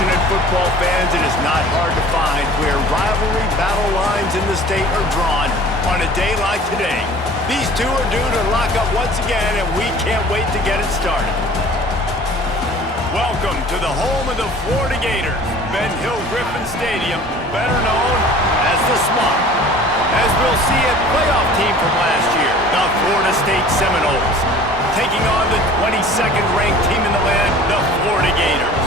passionate football fans, it is not hard to find where rivalry battle lines in the state are drawn on a day like today. These two are due to lock up once again, and we can't wait to get it started. Welcome to the home of the Florida Gators, Ben Hill Griffin Stadium, better known as the Swamp. As we'll see, a playoff team from last year, the Florida State Seminoles, taking on the 22nd ranked team in the land, the Florida Gators.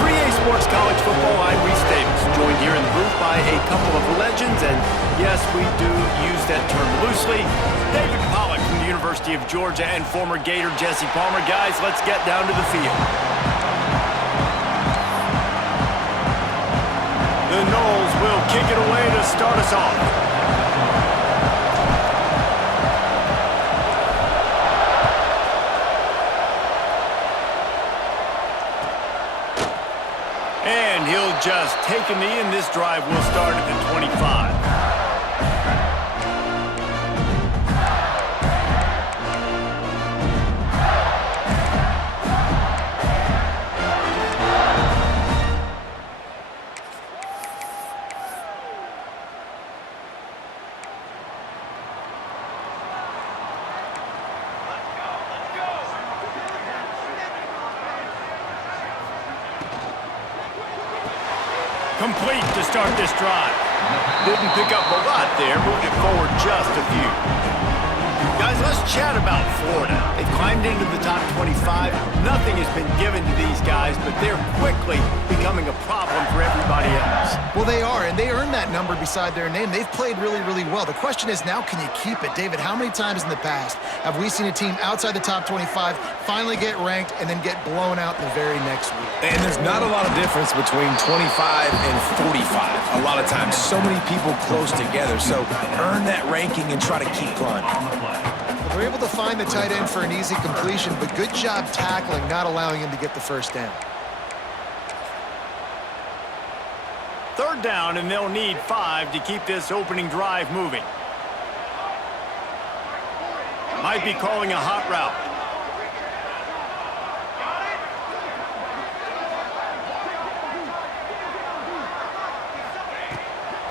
For EA Sports College Football, I'm Reese Davis, joined here in the booth by a couple of legends, and yes, we do use that term loosely. David Pollack from the University of Georgia and former Gator Jesse Palmer. Guys, let's get down to the field. The Noles will kick it away to start us off. And he'll just take a knee, and this drive will start at the 25. Complete to start this drive. Didn't pick up a lot there, moved it forward just a few. Guys, let's chat about Florida. They've climbed into the top 25. Nothing has been given to these guys, but they're quickly becoming a problem for everybody else. Well, they are, and they earned that number beside their name. They've played really, really well. The question is now, can you keep it? David, how many times in the past have we seen a team outside the top 25 finally get ranked and then get blown out the very next week? And there's not a lot of difference between 25 and 45. A lot of times, so many people close together. So earn that ranking and try to keep climbing. They're able to find the tight end for an easy completion, but good job tackling, not allowing him to get the first down. Third down, and they'll need 5 to keep this opening drive moving. Might be calling a hot route.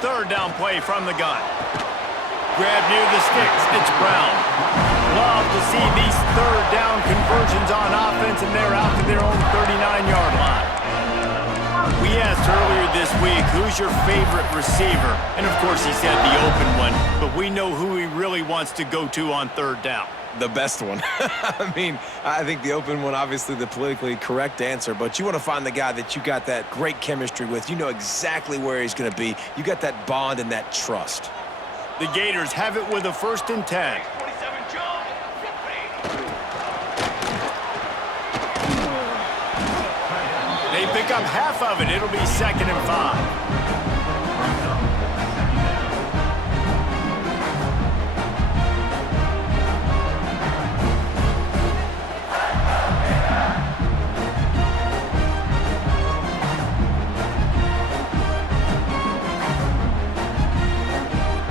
Third down play from the gun. Grab near the sticks. It's Brown. Love to see these third down conversions on offense, and they're out to their own 39-yard line. We asked earlier this week, who's your favorite receiver? And of course he said the open one, but we know who he really wants to go to on third down. The best one. I mean, I think the open one, obviously the politically correct answer, but you want to find the guy that you got that great chemistry with. You know exactly where he's going to be. You got that bond and that trust. The Gators have it with a 1st and 10. They pick up half of it. It'll be 2nd and 5.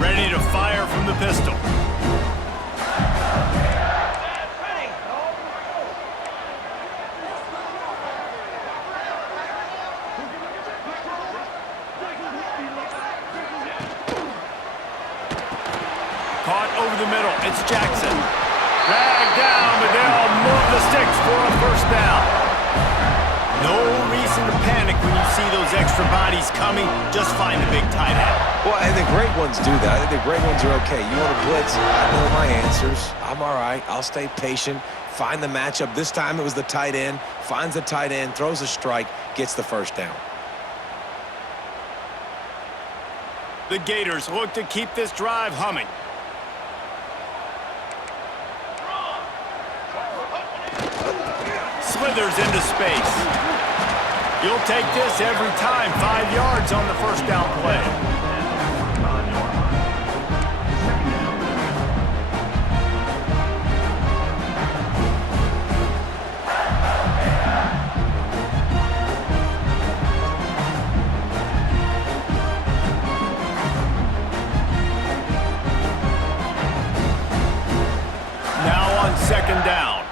Ready to fire from the pistol. Caught over the middle. It's Jackson. Dragged down, but they'll move the sticks for a 1st down. No reason to panic when you see those extra bodies coming. Just find the big tight end. Well, and the great ones do that. I think the great ones are okay. You want to blitz? I know my answers. I'm all right. I'll stay patient. Find the matchup. This time it was the tight end. Finds the tight end, throws a strike, gets the 1st down. The Gators look to keep this drive humming. Slithers into space. You'll take this every time. 5 yards on the 1st down play. Now on 2nd down.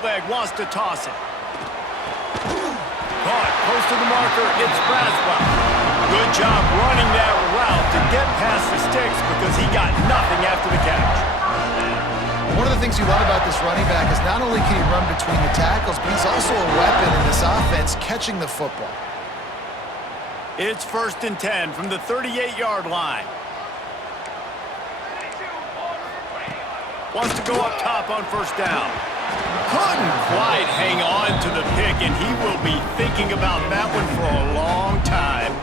bootleg, wants to toss it. Caught, close to the marker, it's Braswell. Good job running that route to get past the sticks because he got nothing after the catch. One of the things you love about this running back is not only can he run between the tackles, but he's also a weapon in this offense catching the football. It's 1st and 10 from the 38-yard line. Wants to go up top on 1st down. Couldn't quite hang on to the pick, and he will be thinking about that one for a long time.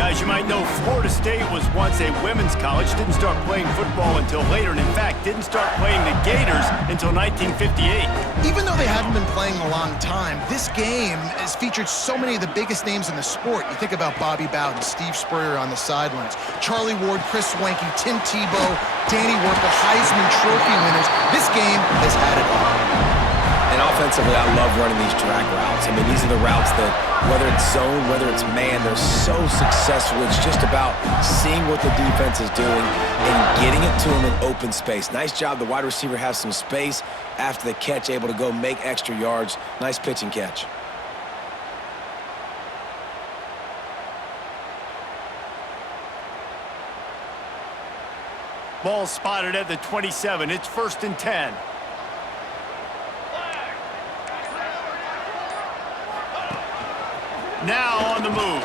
Guys, you might know Florida State was once a women's college, didn't start playing football until later, and in fact, didn't start playing the Gators until 1958. Even though they haven't been playing a long time, this game has featured so many of the biggest names in the sport. You think about Bobby Bowden, Steve Spurrier on the sidelines, Charlie Ward, Chris Swanky, Tim Tebow, Danny Werfel, Heisman Trophy winners. This game has had it all. And offensively, I love running these drag routes. I mean, these are the routes that, whether it's zone, whether it's man, they're so successful. It's just about seeing what the defense is doing and getting it to them in open space. Nice job. The wide receiver has some space after the catch, able to go make extra yards. Nice pitch and catch. Ball spotted at the 27. It's 1st and 10. Now on the move.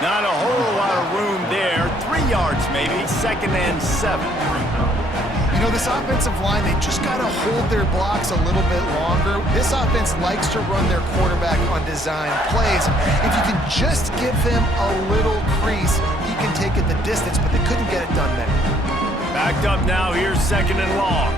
Not a whole lot of room there. 3 yards maybe. 2nd and 7. You know, this offensive line, they just got to hold their blocks a little bit longer. This offense likes to run their quarterback on design plays. If you can just give him a little crease, he can take it the distance, but they couldn't get it done there. Backed up now. Here's 2nd and long.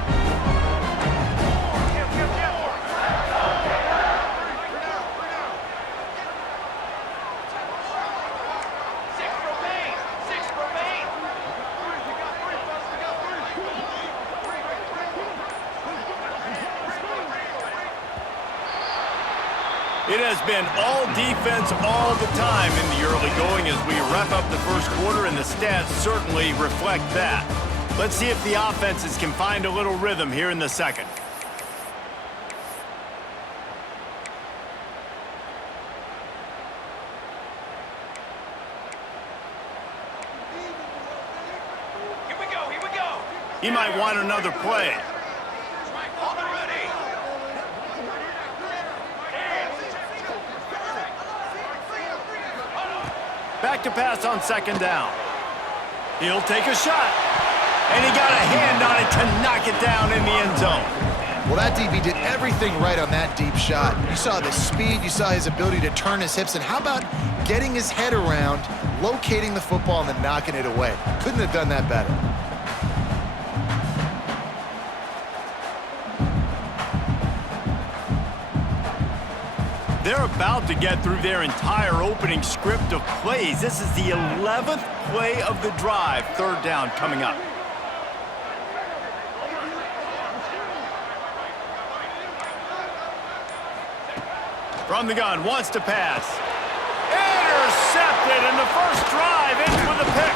It has been all defense all the time in the early going as we wrap up the 1st quarter, and the stats certainly reflect that. Let's see if the offenses can find a little rhythm here in the 2nd. Here we go. He might want another play. Back to pass on 2nd down. He'll take a shot. And he got a hand on it to knock it down in the end zone. Well, that DB did everything right on that deep shot. You saw the speed, you saw his ability to turn his hips, and how about getting his head around, locating the football, and then knocking it away? Couldn't have done that better. They're about to get through their entire opening script of plays. This is the 11th play of the drive. 3rd down coming up. From the gun, wants to pass. Intercepted in the first drive, ends with a pick.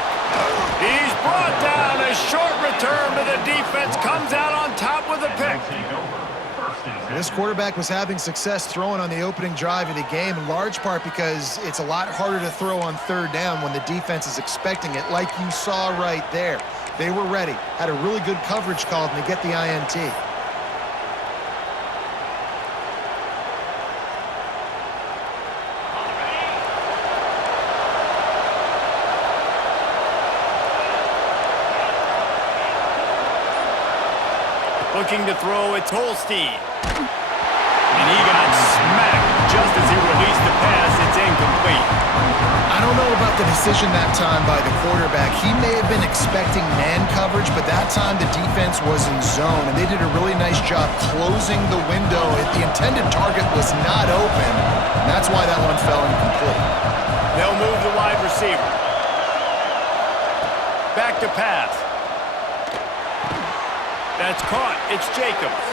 He's brought down. A short return, but the defense comes out on top with a pick. This quarterback was having success throwing on the opening drive of the game, in large part because it's a lot harder to throw on 3rd down when the defense is expecting it, like you saw right there. They were ready, had a really good coverage called, and they get the INT. Looking to throw, it's Holstein. And he got smacked just as he released the pass. It's incomplete. I don't know about the decision that time by the quarterback. He may have been expecting man coverage, but that time the defense was in zone, and they did a really nice job closing the window. The intended target was not open, and that's why that one fell incomplete. They'll move the wide receiver. Back to pass. That's caught. It's Jacobs.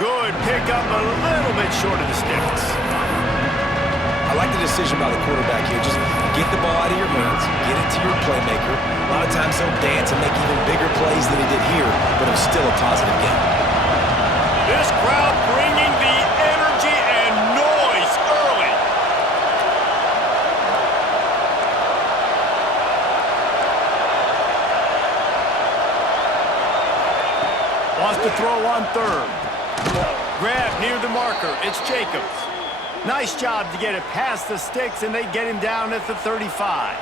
Good pickup, a little bit short of the sticks. I like the decision by the quarterback here. Just get the ball out of your hands, get it to your playmaker. A lot of times he'll dance and make even bigger plays than he did here, but it was still a positive game. This crowd bringing the energy and noise early. Wants to throw on third. Grab near the marker. It's Jacobs. Nice job to get it past the sticks, and they get him down at the 35.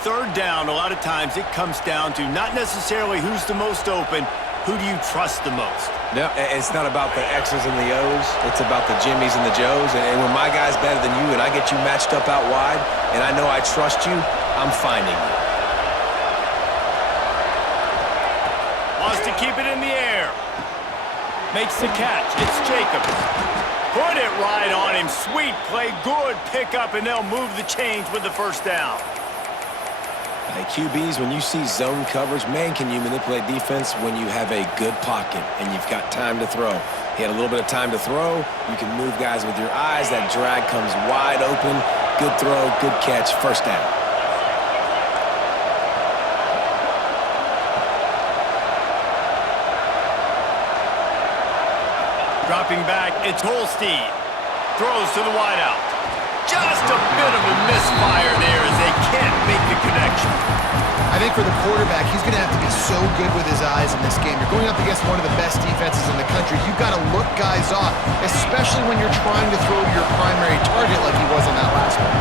Third down, a lot of times it comes down to not necessarily who's the most open, who do you trust the most? No, it's not about the X's and the O's. It's about the Jimmys and the Joes. And when my guy's better than you and I get you matched up out wide and I know I trust you, I'm finding you. Wants to keep it in the air. Makes the catch. It's Jacobs. Put it right on him. Sweet play. Good pickup, and they'll move the chains with the first down. Hey, QBs, when you see zone coverage, man, can you manipulate defense when you have a good pocket and you've got time to throw. He had a little bit of time to throw. You can move guys with your eyes. That drag comes wide open. Good throw, good catch, first down. Dropping back, it's Holstein. Throws to the wideout. Just a bit of a misfire there as they can't make the connection. I think for the quarterback, he's going to have to be so good with his eyes in this game. You're going up against one of the best defenses in the country. You've got to look guys off, especially when you're trying to throw to your primary target like he was on that last one.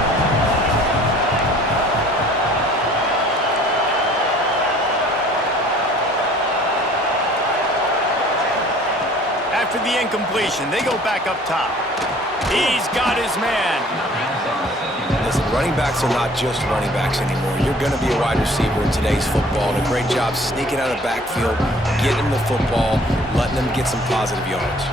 After the incompletion, they go back up top. He's got his man. Listen, running backs are not just running backs anymore. You're going to be a wide receiver in today's football. And a great job sneaking out of the backfield, getting them the football, letting them get some positive yards.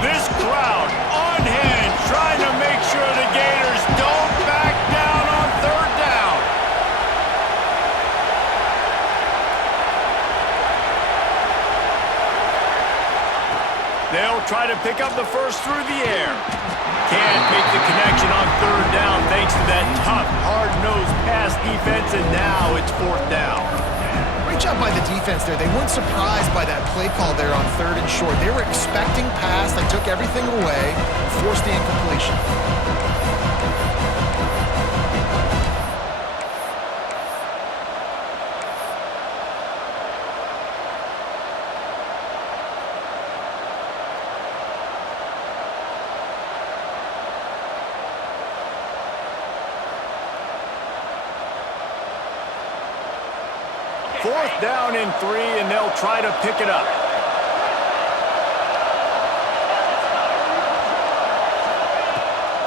This crowd on hand, trying to make sure the Gators don't back down on third down. They'll try to pick up the first through the air. Can't make the connection on third down thanks to that tough, hard-nosed pass defense, and now it's fourth down. Great job by the defense there. They weren't surprised by that play call there on third and short. They were expecting pass. They took everything away, forced the incompletion. Fourth down and 3, and they'll try to pick it up.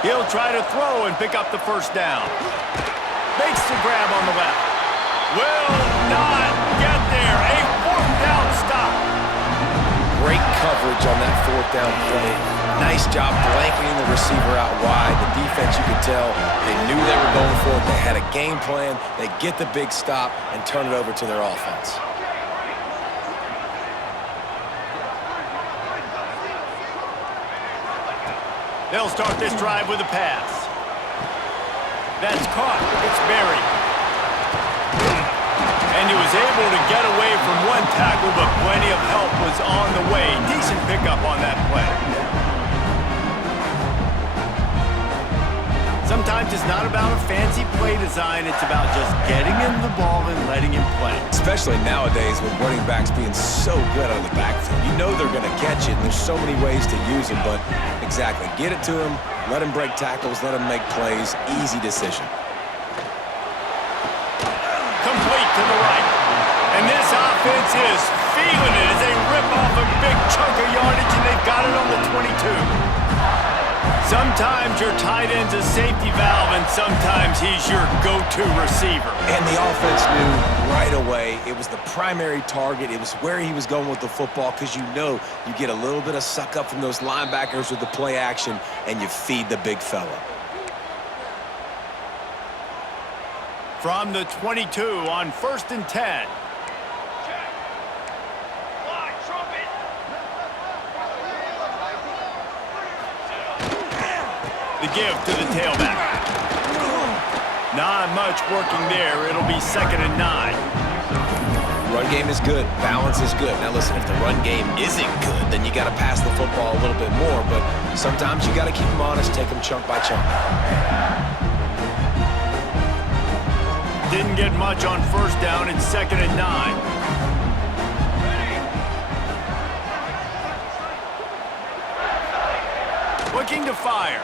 He'll try to throw and pick up the first down. Makes the grab on the left. Will not get there. A fourth down stop. Great coverage on that fourth down play. Nice job blanketing the receiver out wide. The defense, you could tell, they knew they were going for it. They had a game plan. They get the big stop and turn it over to their offense. They'll start this drive with a pass. That's caught. It's buried. And he was able to get away from one tackle, but plenty of help was on the way. Decent pickup on that play. Sometimes it's not about a fancy play design. It's about just getting him the ball and letting him play. Especially nowadays with running backs being so good on the backfield. You know they're going to catch it, and there's so many ways to use them, but exactly. Get it to him, let him break tackles, let him make plays. Easy decision. Complete to the right. And this offense is feeling it as they rip off a big chunk of yardage, and they've got it on the 22. Sometimes your tight end's a safety valve, and sometimes he's your go-to receiver. And the offense knew right away it was the primary target. It was where he was going with the football, because you know you get a little bit of suck up from those linebackers with the play action, and you feed the big fella. From the 22 on 1st and 10. The give to the tailback. Not much working there. It'll be 2nd and 9. Run game is good. Balance is good. Now listen, if the run game isn't good, then you got to pass the football a little bit more. But sometimes you got to keep them honest, take them chunk by chunk. Didn't get much on first down. It's 2nd and 9. Looking to fire.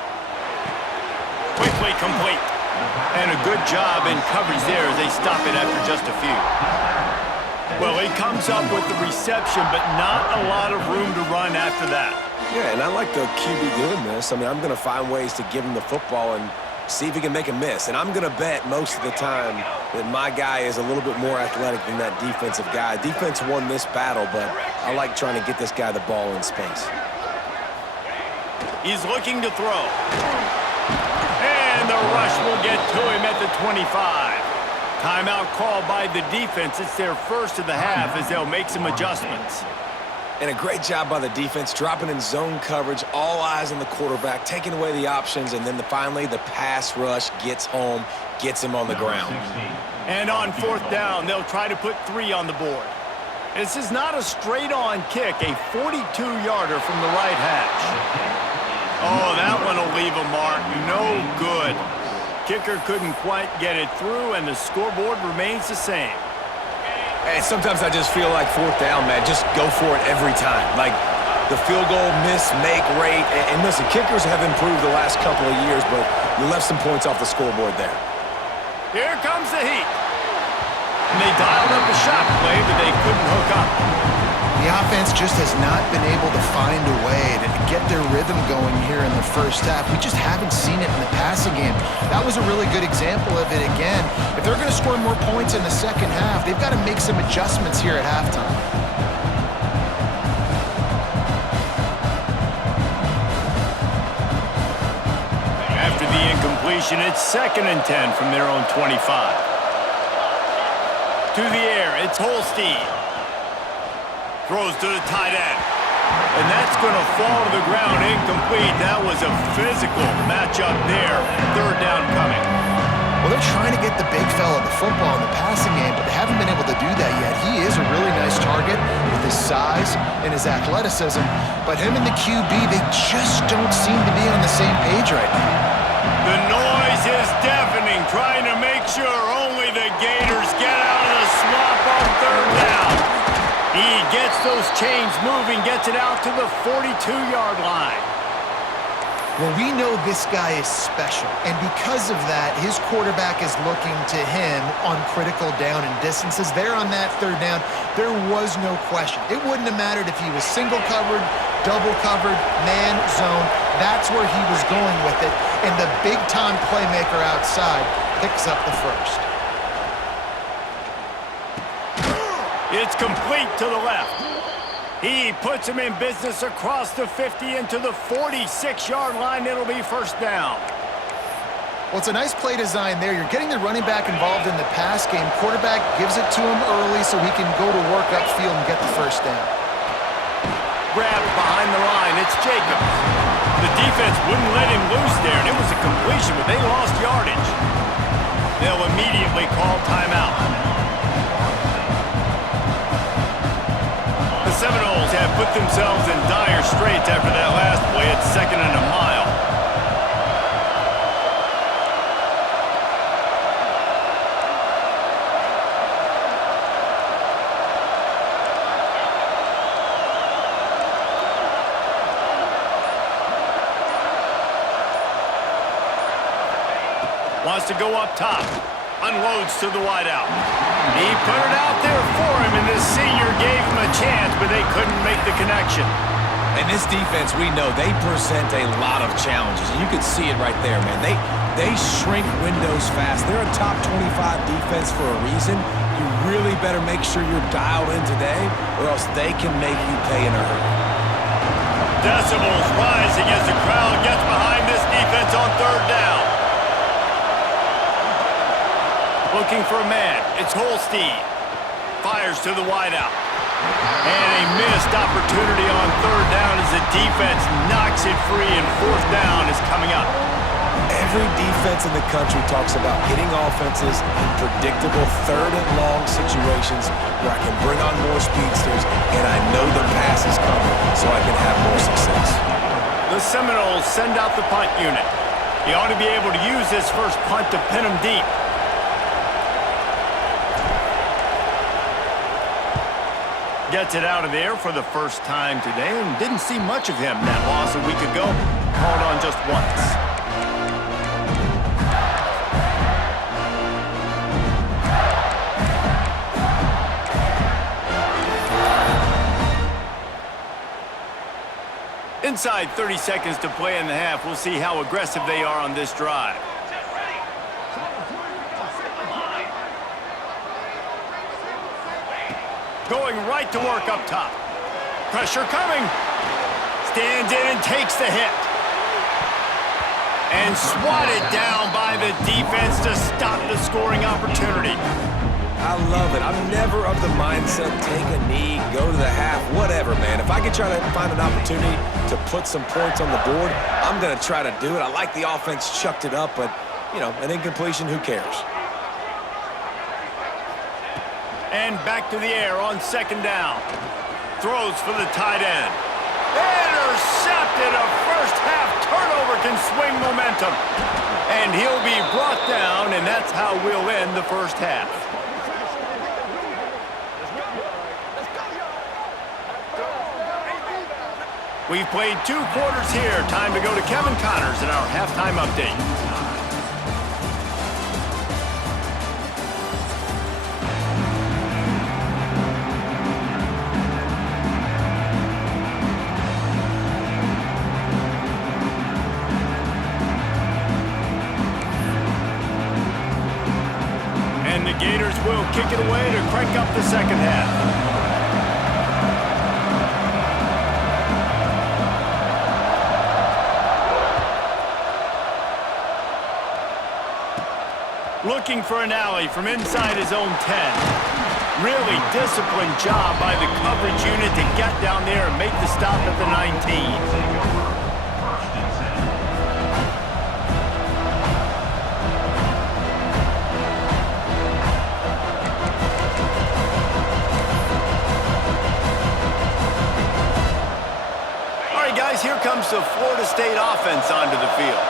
Quickly complete. And a good job in coverage there as they stop it after just a few. Well, he comes up with the reception, but not a lot of room to run after that. Yeah, and I like the QB doing this. I mean, I'm going to find ways to give him the football and see if he can make a miss. And I'm going to bet most of the time that my guy is a little bit more athletic than that defensive guy. Defense won this battle, but I like trying to get this guy the ball in space. He's looking to throw. And the rush will get to him at the 25. Timeout called by the defense. It's their first of the half as they'll make some adjustments. And a great job by the defense, dropping in zone coverage, all eyes on the quarterback, taking away the options, and then finally the pass rush gets home, gets him on the ground. And on 4th down, they'll try to put 3 on the board. This is not a straight-on kick, a 42-yarder from the right hash. Oh, that one will leave a mark. No good. Kicker couldn't quite get it through, and the scoreboard remains the same. And sometimes I just feel like 4th down, man, just go for it every time. Like the field goal miss, make rate. And listen, kickers have improved the last couple of years, but you left some points off the scoreboard there. Here comes the heat. And they dialed up a shot play, but they couldn't hook up. The offense just has not been able to find a way to get their rhythm going here in the first half. We just haven't seen it in the passing game. That was a really good example of it again. If they're going to score more points in the second half, they've got to make some adjustments here at halftime. After the incompletion, it's 2nd and 10 from their own 25. To the air, it's Holstein. Throws to the tight end. And that's going to fall to the ground incomplete. That was a physical matchup there. 3rd down coming. Well, they're trying to get the big fella the football in the passing game, but they haven't been able to do that yet. He is a really nice target with his size and his athleticism, but him and the QB, they just don't seem to be on the same page right now. The noise is deafening, trying to make sure only the Gators get out of the swamp on 3rd down. He gets those chains moving, gets it out to the 42-yard line. Well, we know this guy is special, and because of that, his quarterback is looking to him on critical down and distances. There on that 3rd down, there was no question. It wouldn't have mattered if he was single covered, double covered, man, zone. That's where he was going with it, and the big-time playmaker outside picks up the first. It's complete to the left. He puts him in business across the 50 into the 46-yard line. It'll be 1st down. Well, it's a nice play design there. You're getting the running back involved in the pass game. Quarterback gives it to him early so he can go to work upfield and get the 1st down. Grab behind the line. It's Jacobs. The defense wouldn't let him loose there, and it was a completion, but they lost yardage. They'll immediately call timeout. The Seminoles have put themselves in dire straits after that last play. It's 2nd and a mile. Wants to go up top. Unloads to the wideout. He put it out there for him, and this senior gave him a chance, but they couldn't make the connection. And this defense, we know, they present a lot of challenges. You can see it right there, man. They shrink windows fast. They're a top 25 defense for a reason. You really better make sure you're dialed in today, or else they can make you pay in a hurry. Decibels rising as the crowd gets behind this defense on 3rd down. Looking for a man. It's Holstein. Fires to the wideout. And a missed opportunity on 3rd down as the defense knocks it free, and 4th down is coming up. Every defense in the country talks about getting offenses in predictable third and long situations where I can bring on more speedsters and I know the pass is coming so I can have more success. The Seminoles send out the punt unit. He ought to be able to use this first punt to pin him deep. Gets it out of there for the first time today and didn't see much of him in that loss a week ago. Called on just once. Inside 30 seconds to play in the half. We'll see how aggressive they are on this drive. Going right to work up top. Pressure coming. Stands in and takes the hit. And swatted down by the defense to stop the scoring opportunity. I love it. I'm never of the mindset, take a knee, go to the half, whatever, man. If I can try to find an opportunity to put some points on the board, I'm going to try to do it. I like the offense chucked it up, but, you know, an incompletion, who cares? And back to the air on second down. Throws for the tight end. Intercepted. A first half turnover can swing momentum. And he'll be brought down, and that's how we'll end the first half. We've played 2 quarters here. Time to go to Kevin Connors in our halftime update. And the Gators will kick it away to crank up the second half. Looking for an alley from inside his own 10. Really disciplined job by the coverage unit to get down there and make the stop at the 19. Here comes the Florida State offense onto the field.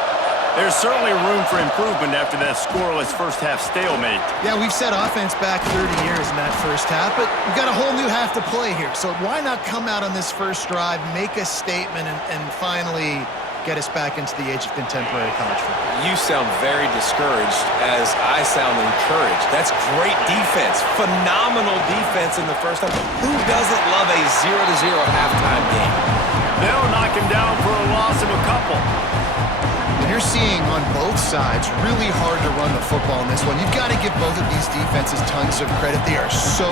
There's certainly room for improvement after that scoreless first-half stalemate. Yeah, we've set offense back 30 years in that first half, but we've got a whole new half to play here. So why not come out on this first drive, make a statement, and finally get us back into the age of contemporary college football? You sound very discouraged as I sound encouraged. That's great defense. Phenomenal defense in the first half. Who doesn't love a 0-0 halftime game? They'll knock him down for a loss of a couple. And you're seeing on both sides really hard to run the football in this one. You've got to give both of these defenses tons of credit. They are so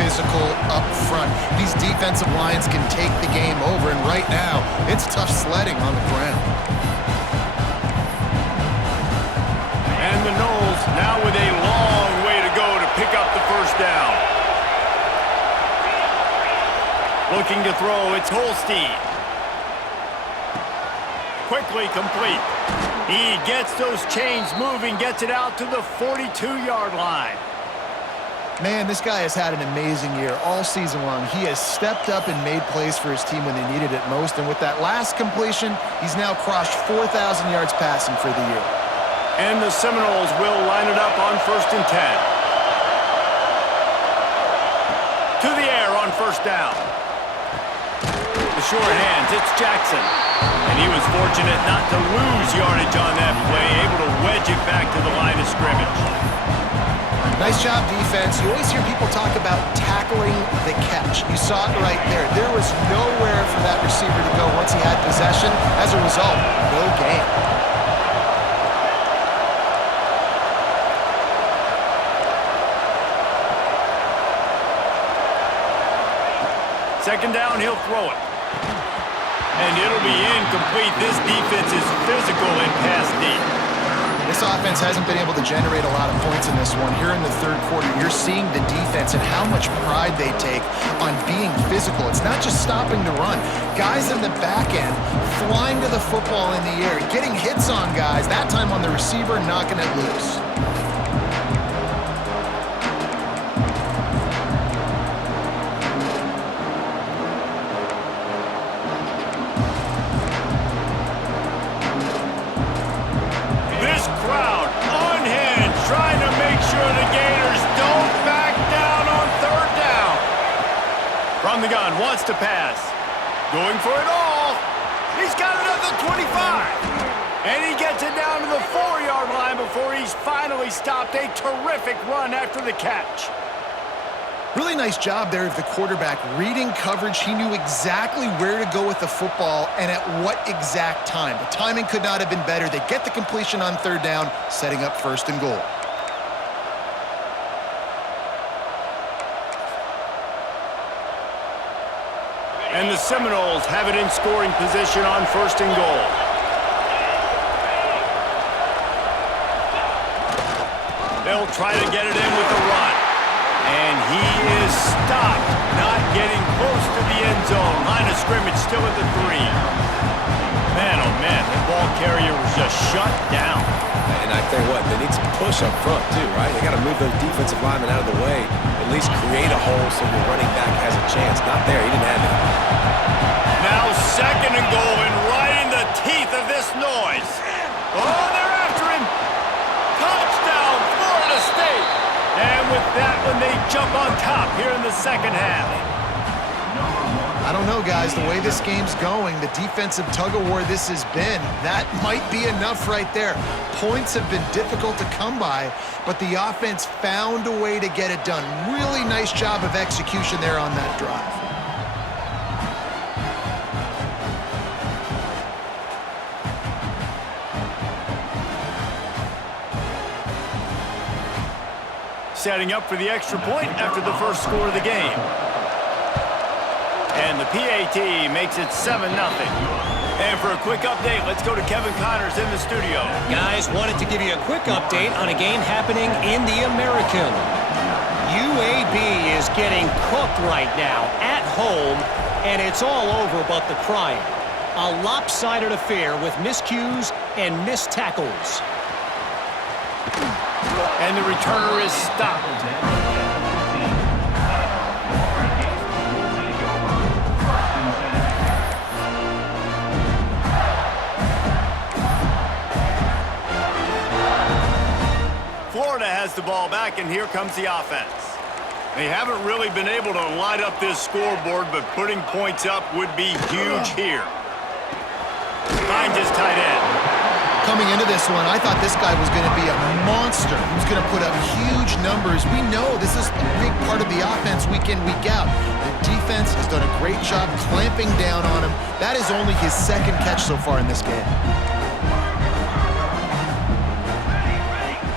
physical up front. These defensive lines can take the game over, and right now, it's tough sledding on the ground. And the Noles now with a long way to go to pick up the first down. Looking to throw, it's Holstein. Quickly complete. He gets those chains moving, gets it out to the 42-yard line. Man, this guy has had an amazing year all season long. He has stepped up and made plays for his team when they needed it most. And with that last completion, he's now crossed 4,000 yards passing for the year. And the Seminoles will line it up on 1st and 10. To the air on first down. The short hands, it's Jackson. And he was fortunate not to lose yardage on that play, able to wedge it back to the line of scrimmage. Nice job, defense. You always hear people talk about tackling the catch. You saw it right there. There was nowhere for that receiver to go once he had possession. As a result, no gain. Second down, he'll throw it. And it'll be incomplete. This defense is physical and pass deep. this offense hasn't been able to generate a lot of points in this one. Here in the third quarter, you're seeing the defense and how much pride they take on being physical. It's not just stopping the run. Guys in the back end flying to the football in the air, getting hits on guys, that time on the receiver, knocking it loose. Trying to make sure the Gators don't back down on third down. From the gun, wants to pass. Going for it all. He's got another 25. And he gets it down to the 4-yard line before he's finally stopped. A terrific run after the catch. Really nice job there of the quarterback reading coverage. He knew exactly where to go with the football and at what exact time. The timing could not have been better. They get the completion on third down, setting up first and goal. And the Seminoles have it in scoring position on first and goal. They'll try to get it in with the run. And he is stopped, not getting close to the end zone. Line of scrimmage still at the 3. Man, oh man, the ball carrier was just shut down. And I tell you what, they need some push up front too, right? They got to move those defensive linemen out of the way, at least create a hole so your running back has a chance. Not there, he didn't have it. Now second and goal, and right in the teeth of this noise. Oh, they're after him. Touchdown, Florida State. And with that one, they jump on top here in the second half. I don't know, guys. The way this game's going, the defensive tug-of-war this has been, that might be enough right there. Points have been difficult to come by, but the offense found a way to get it done. Really nice job of execution there on that drive. Setting up for the extra point after the first score of the game. And the PAT makes it 7-0. And for a quick update, let's go to Kevin Connors in the studio. Guys, wanted to give you a quick update on a game happening in the American. UAB is getting cooked right now at home, and it's all over but the crying. A lopsided affair with miscues and missed tackles. And the returner is stopped. Florida has the ball back, and here comes the offense. They haven't really been able to light up this scoreboard, but putting points up would be huge here. Finds his tight end. Coming into this one, I thought this guy was going to be a monster. He was going to put up huge numbers. We know this is a big part of the offense week in, week out. The defense has done a great job clamping down on him. That is only his second catch so far in this game.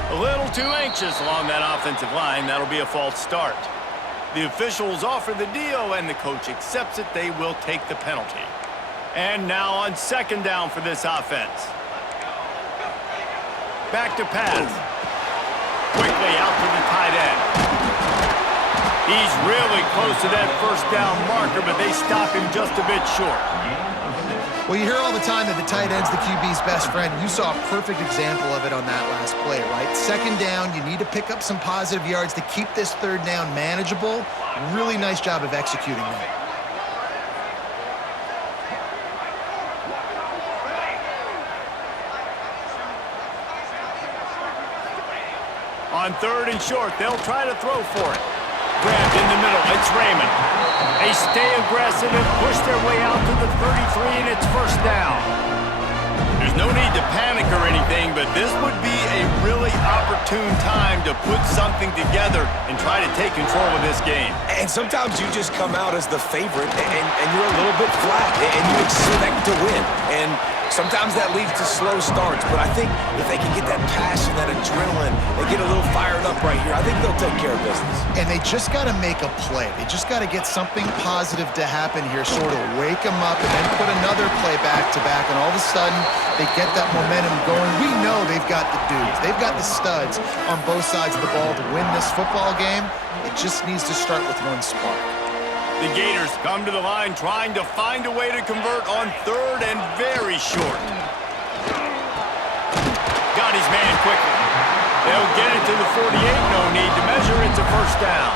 A little too anxious along that offensive line. That'll be a false start. The officials offer the deal, and the coach accepts it. They will take the penalty. And now on second down for this offense. Back to pass. Quickly out to the tight end. He's really close to that first down marker, but they stop him just a bit short. Well, you hear all the time that the tight end's the QB's best friend. You saw a perfect example of it on that last play, right? Second down, you need to pick up some positive yards to keep this third down manageable. Really nice job of executing that. On third and short, they'll try to throw for it. Grabbed in the middle, it's Raymond. They stay aggressive and push their way out to the 33, and it's first down. There's no need to panic or anything, but this would be a really opportune time to put something together and try to take control of this game. And sometimes you just come out as the favorite, and you're a little bit flat, and you expect to win. And sometimes that leads to slow starts, but I think if they can get that passion, that adrenaline, they get a little fired up right here, I think they'll take care of business. And they just got to make a play. They just got to get something positive to happen here, sort of wake them up and then put another play back-to-back, and all of a sudden they get that momentum going. We know they've got got the dudes. They've got the studs on both sides of the ball to win this football game. It just needs to start with one spark. The Gators come to the line trying to find a way to convert on third and very short. Got his man quickly. They'll get it to the 48. No need to measure. It's a first down.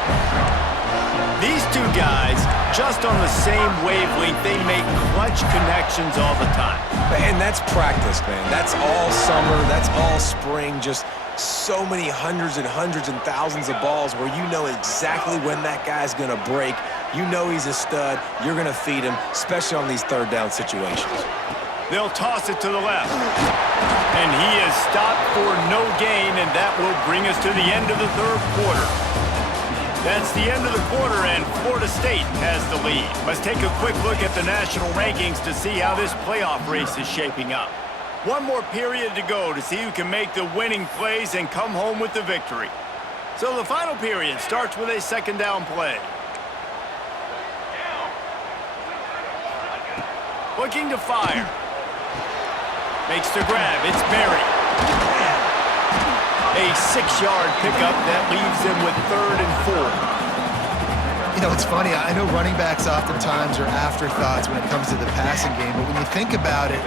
These two guys, just on the same wavelength, they make clutch connections all the time. And that's practice, man. That's all summer. That's all spring. Just so many hundreds and thousands of balls where you know exactly when that guy's going to break. You know he's a stud. You're going to feed him, especially on these third down situations. They'll toss it to the left. And he is stopped for no gain, and that will bring us to the end of the third quarter. That's the end of the quarter, and Florida State has the lead. Let's take a quick look at the national rankings to see how this playoff race is shaping up. One more period to go to see who can make the winning plays and come home with the victory. So the final period starts with a second down play. Looking to fire. Makes the grab. It's Berry. A 6-yard pickup that leaves them with 3rd and 4. You know, it's funny. I know running backs oftentimes are afterthoughts when it comes to the passing game, but when you think about it,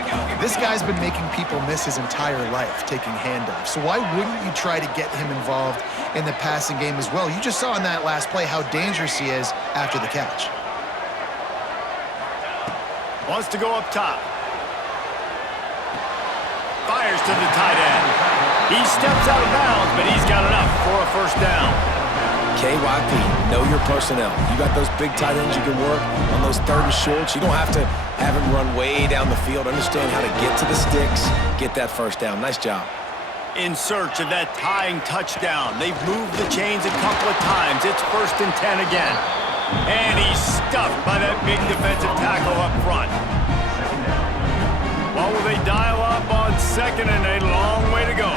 this guy's been making people miss his entire life taking handoffs. So why wouldn't you try to get him involved in the passing game as well? You just saw in that last play how dangerous he is after the catch. Wants to go up top. Fires to the tight end. He steps out of bounds, but he's got enough for a first down. KYP, know your personnel. You got those big tight ends you can work on those third and shorts. You don't have to have him run way down the field. Understand how to get to the sticks, get that first down. Nice job. In search of that tying touchdown. They've moved the chains a couple of times. It's 1st and 10 again. And he's stuffed by that big defensive tackle up front. What will they dial up on 2nd and a long way to go?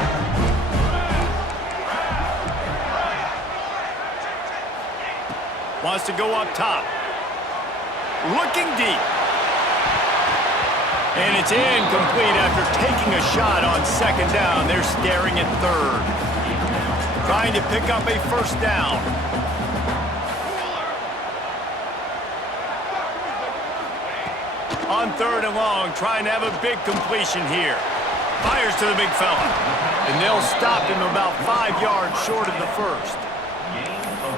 Wants to go up top. Looking deep. And it's incomplete after taking a shot on 2nd down. They're staring at 3rd. Trying to pick up a first down. On 3rd and long, trying to have a big completion here. Fires to the big fella. And they'll stop him about 5 yards short of the first.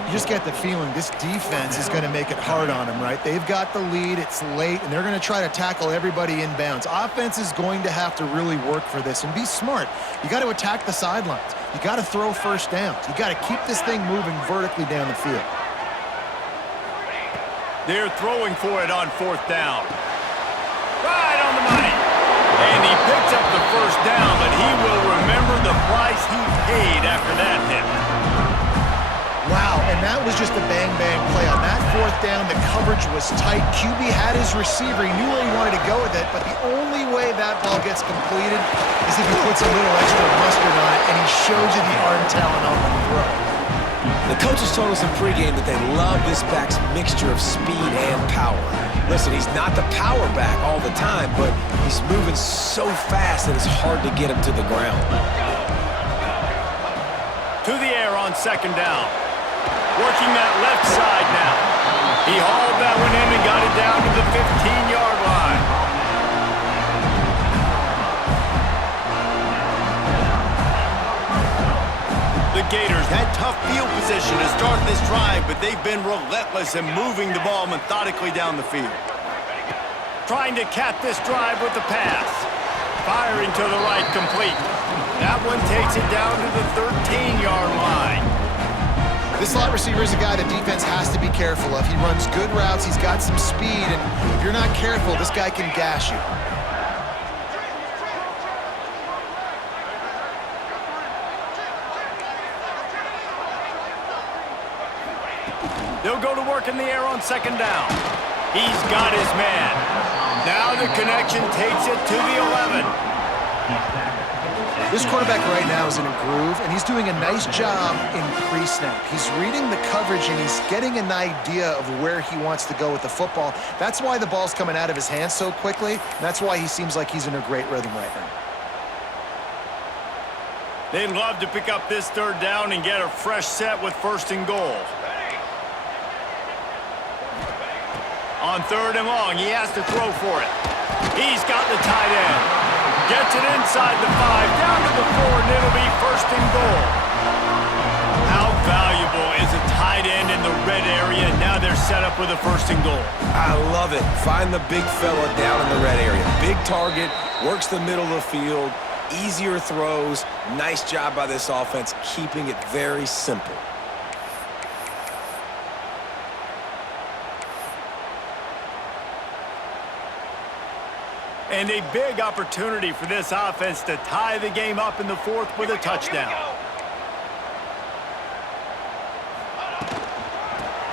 You just get the feeling this defense is going to make it hard on them, right? They've got the lead, it's late, and they're going to try to tackle everybody inbounds. Offense is going to have to really work for this and be smart. You got to attack the sidelines. You got to throw first downs. You got to keep this thing moving vertically down the field. They're throwing for it on 4th down. Right on the money. And he picks up the first down, but he will remember the price he paid after that hit. Wow, and that was just a bang-bang play. On that 4th down, the coverage was tight. QB had his receiver. He knew where he wanted to go with it, but the only way that ball gets completed is if he puts a little extra mustard on it, and he shows you the arm talent on the throw. The coaches told us in pregame that they love this back's mixture of speed and power. Listen, he's not the power back all the time, but he's moving so fast that it's hard to get him to the ground. To the air on 2nd down. Working that left side now. He hauled that one in and got it down to the 15-yard line. The Gators had tough field position to start this drive, but they've been relentless in moving the ball methodically down the field. Trying to cap this drive with the pass. Firing to the right, complete. That one takes it down to the 13-yard line. This slot receiver is a guy the defense has to be careful of. He runs good routes, he's got some speed, and if you're not careful, this guy can gash you. They'll go to work in the air on 2nd down. He's got his man. Now the connection takes it to the 11. This quarterback right now is in a groove, and he's doing a nice job in pre-snap. He's reading the coverage, and he's getting an idea of where he wants to go with the football. That's why the ball's coming out of his hands so quickly, and that's why he seems like he's in a great rhythm right now. They'd love to pick up this third down and get a fresh set with 1st and goal. On 3rd and long, he has to throw for it. He's got the tight end. Gets it inside the 5, down to the 4, and it'll be 1st and goal. How valuable is a tight end in the red area? Now they're set up with a 1st and goal. I love it. Find the big fella down in the red area. Big target, works the middle of the field, easier throws. Nice job by this offense, keeping it very simple. And a big opportunity for this offense to tie the game up in the 4th with a touchdown.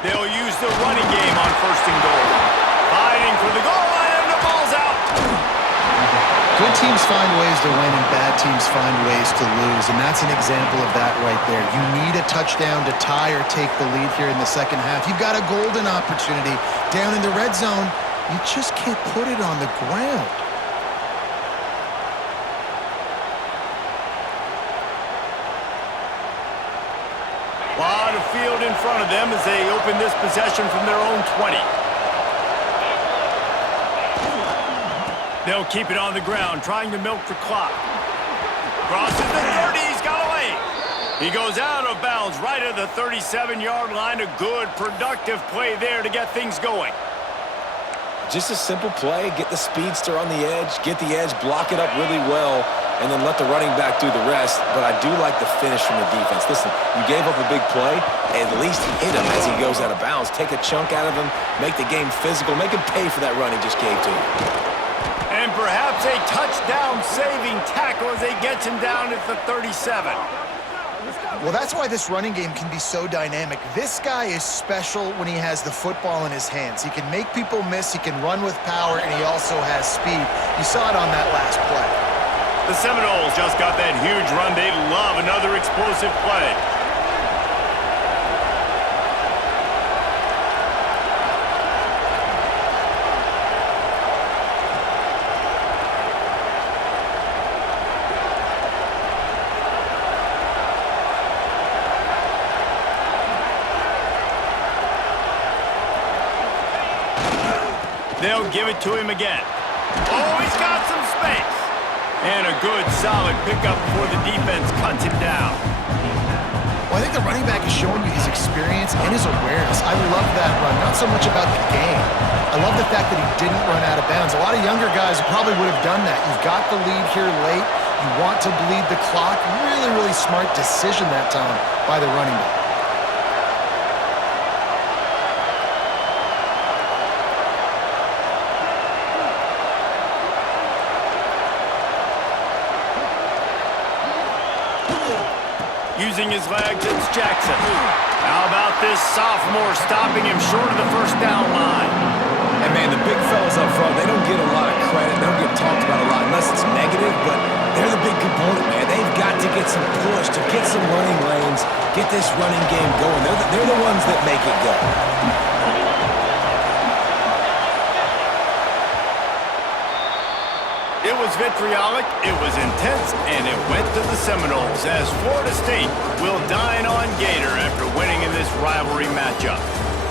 They'll use the running game on 1st and goal. Fighting for the goal line, and the ball's out. Good teams find ways to win and bad teams find ways to lose, and that's an example of that right there. You need a touchdown to tie or take the lead here in the 2nd half. You've got a golden opportunity down in the red zone. You just can't put it on the ground. A lot of field in front of them as they open this possession from their own 20. They'll keep it on the ground, trying to milk the clock. Crosses the 30, he's got away. He goes out of bounds right at the 37-yard line. A good, productive play there to get things going. Just a simple play, get the speedster on the edge, get the edge, block it up really well, and then let the running back do the rest. But I do like the finish from the defense. Listen, you gave up a big play, at least hit him as he goes out of bounds. Take a chunk out of him, make the game physical, make him pay for that run he just gave to him. And perhaps a touchdown-saving tackle as they get him down at the 37. Well, that's why this running game can be so dynamic. This guy is special when he has the football in his hands. He can make people miss, he can run with power, and he also has speed. You saw it on that last play. The Seminoles just got that huge run. They love another explosive play. They'll give it to him again. Oh, he's got some space. And a good, solid pickup before the defense cuts him down. Well, I think the running back is showing you his experience and his awareness. I love that run, not so much about the game. I love the fact that he didn't run out of bounds. A lot of younger guys probably would have done that. You've got the lead here late. You want to bleed the clock. Really, really smart decision that time by the running back. Using his legs, it's Jackson. How about this sophomore stopping him short of the 1st down line? And man, the big fellas up front, they don't get a lot of credit. They don't get talked about a lot unless it's negative, but they're the big component, man. They've got to get some push, to get some running lanes, get this running game going. They're the ones that make it go. It was vitriolic, it was intense, and it went to the Seminoles as Florida State will dine on Gator after winning in this rivalry matchup.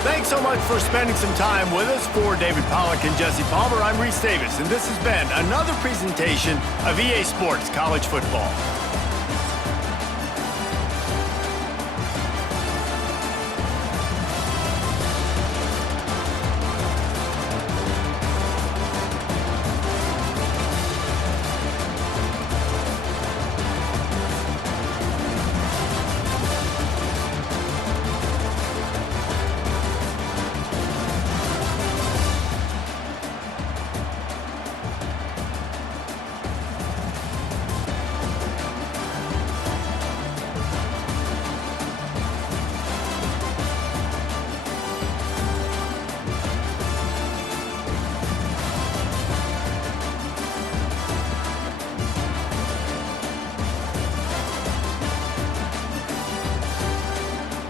Thanks so much for spending some time with us. For David Pollack and Jesse Palmer, I'm Reese Davis, and this has been another presentation of EA Sports College Football.